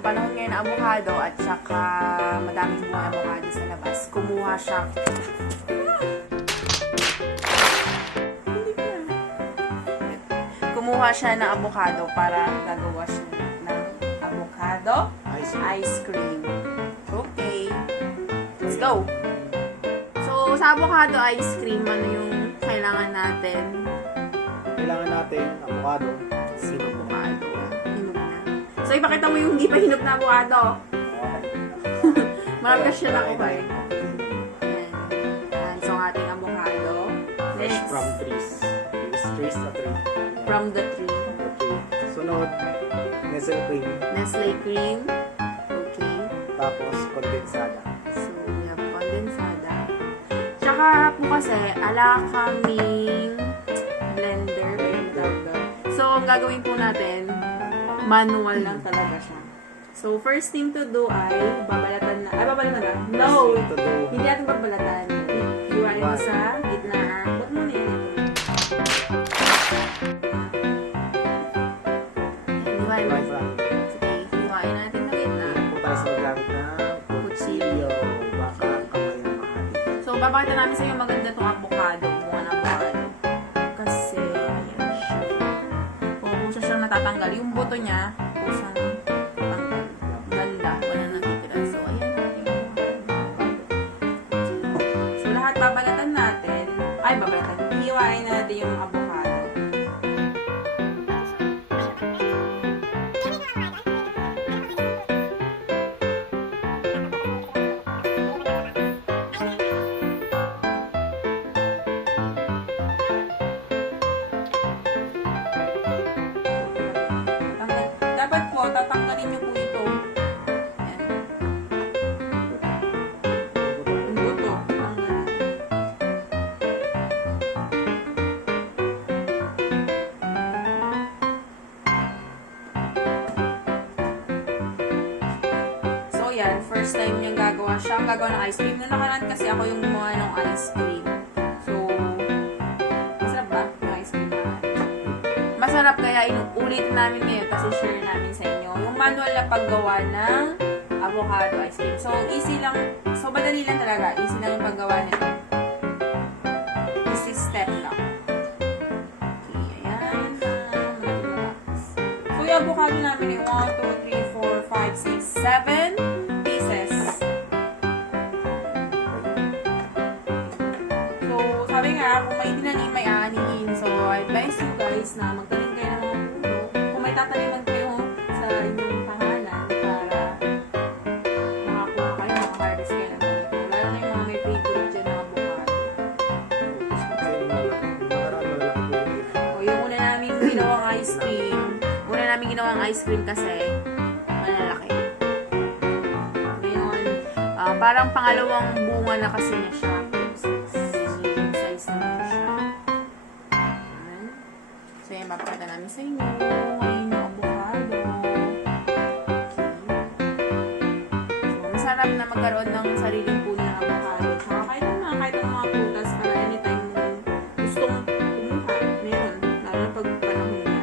panahon ngayon na avocado at saka madaming bunga avocado sa labas. Kumuha siya ng avocado para gagawa siya ng avocado ice cream. Okay. Let's go! So, sa avocado ice cream, ano yung kailangan natin? Kailangan natin avocado. Avocado. Hinog na. So, ipakita mo yung hindi pa hinog na avocado. Marami kasi siya nakuha eh. Ayan. So, ang ating avocado. Fresh from trees. Trees na tree. From the tree. Sunod, Nestle cream. Okay. Tapos, kondensada. So, we have kondensada. Tsaka po kasi, ala kaming blender. So, ang gagawin po natin, manual lang talaga siya. So, first thing to do ay babalatan na. Ay, babalatan na. No! Hindi natin babalatan. Iwain mo sa gitna. Huwag mo na yan ito. Iwain mo. Sige, iwain natin na gitna. Po tayo sa magamit na kutsilyo. Baka kamay na makati. So, papakita namin sa iyo maganda itong avocado. Bunga ng avocado. Kasi, ayan siya. Kung siya siyang natatanggal, yung buto niya, kung siyang natanggal. Ganda. Wala nakikita. So, ayan natin. So, lahat babalatan natin. Ay, babalatan. Hiwain natin yung avocado. Dapat po, tatanggalin niyo po ito. Ayan. Yung buto. Tanggalin. So, yan. First time niyang gagawa siya. Ang gagawa ng ice cream. Noong nakaraan kasi ako yung gumawa ng ice cream. So, masarap ba yung ice cream na? Masarap kaya inuulit namin ngayon kasi share namin sa inyo yung manual na paggawa ng avocado ice cream. So, easy lang. So, madali lang talaga. Easy lang yung paggawa nito. Easy step lang. Okay, ayan. So, yung avocado namin ay 1, 2, 3, 4, 5, 6, 7 pieces. So, sabi nga, kung may tinanim, may aanihin. So, I advise you guys na magtanim kayo ng mga puno. Kung may tataniman kayo sa inyong tahanan para makakuha kayo, makaharvest kayo ng ganito. Lalo na yung mga may favorite dyan na avocado. O, yung una namin ginawang ice cream. Una namin ginawang ice cream kasi malalaki. Ngayon, parang pangalawang bunga na kasi niya siya. Medium size naman siya. Ayan. So, yan, mapakita namin sa inyo. Ngayon yung avocado. Okay. So, masarap na magkaroon ng sariling puno ng avocado. Saka kahit ang mga prutas para anytime mo gustong kumuha, meron. Lalo na pag panahon niya.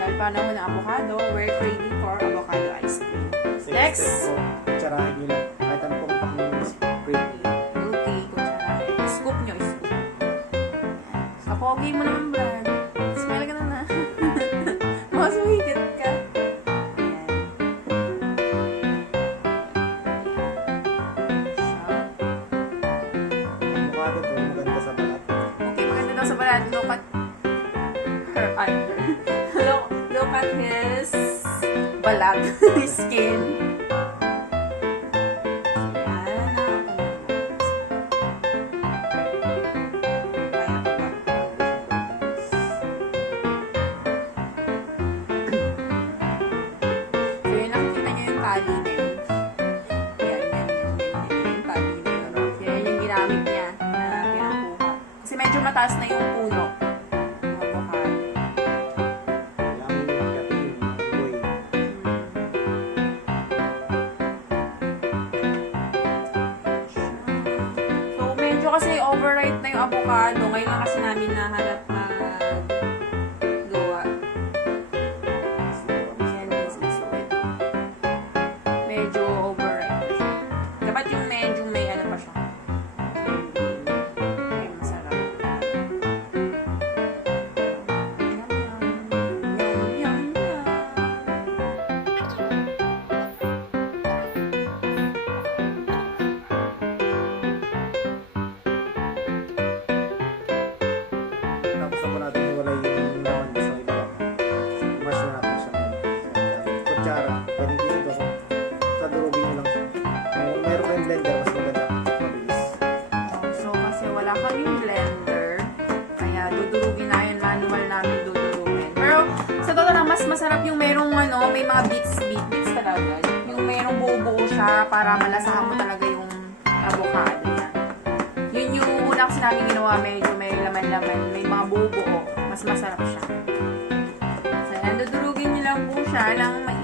Dahil panahon ng avocado, we're ready for avocado ice cream. Next! Kutsarahin nyo lang. Kahit ano pong pakinggan cream. Okay, kutsara. Scoop nyo, scoop. Kapogi mo naman, Brad. Smile ka na. Mas mahigit ka. Ayan. Avocado po, maganda sa balat. Okay, maganda daw sa balat. Look at her under. Look at his balag. His skin. Tali na yun. Yan. Yung tali na yun. Yan yung ginamit niya na pinakuha. Kasi medyo mataas na yung puno. Avocado. Kailangan nyo magkatin yung buhay. So, medyo kasi overripe na yung avocado. Ngayon lang kasi namin nahanap na gawa. Yan, so ito. masarap yung merong may mga bits talaga. Yung merong buo-buo siya para malasahan mo talaga yung avocado niya. Yun yung una kasi namin ginawa, medyo may laman-laman, may mga buo-buo. Mas masarap siya. So, dudurugin niyo lang po siya ng maigi.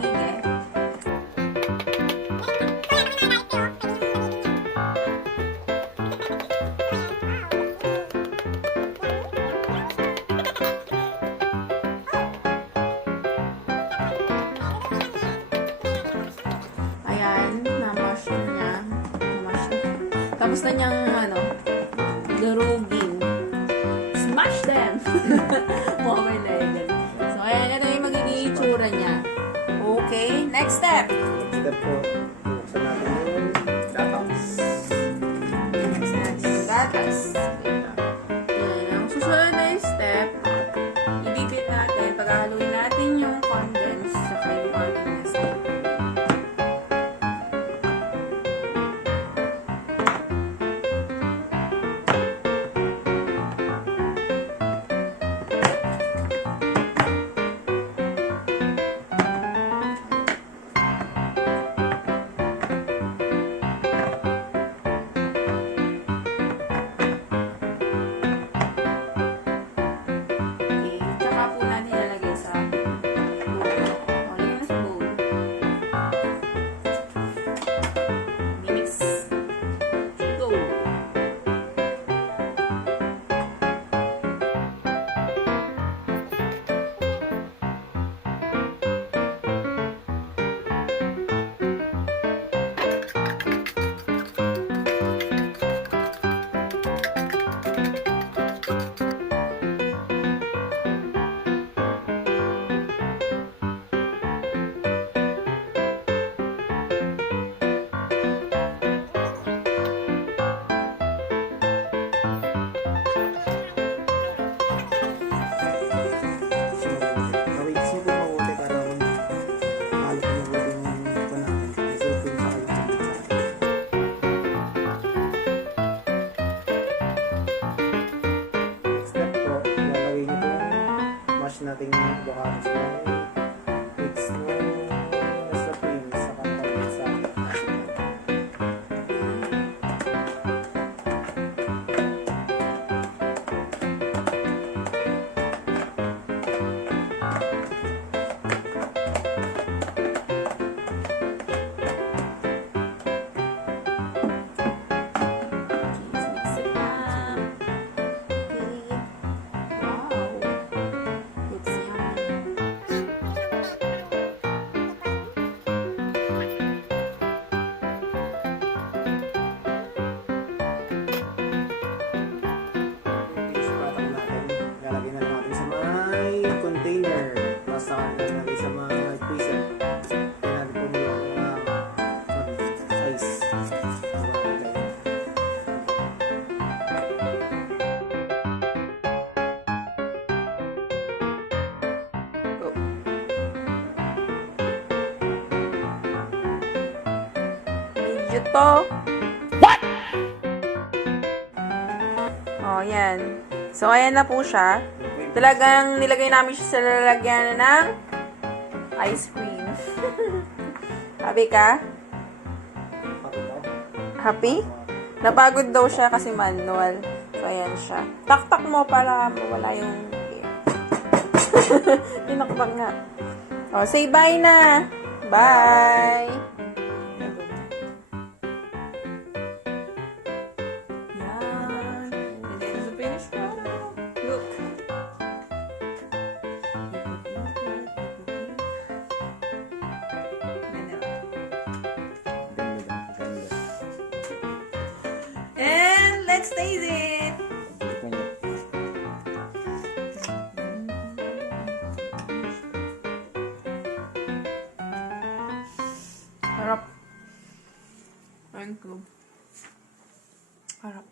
Tapos na niyang, durugin. Smash them! Mobile Legends. So, ayan, ito yung magiging itsura niya. Okay, next step. Next step po, buksan natin yung gatas. Next natin yung gatas. Ayan, ang susunod na yung step, ibibit natin, paghahaluin natin yung condense, saka yung ating step. Nating avocado sa mix mo sa cream sa kapatid sa container, tapos nakalagay sa mga freezer. Kaya natin po mag-ice. Medyo to. What? Oh, yan. So, ayan na po siya. Talagang nilagay namin siya sa lalagyan ng ice cream. Happy ka? Happy? Napagod daw siya kasi manual. So, ayan siya. Taktak mo para mawala yung tinaktak nga. O, say bye na! Bye! Yan. And then, the finished product. Look. And let's taste it. Harap. Ayun ko. Harap.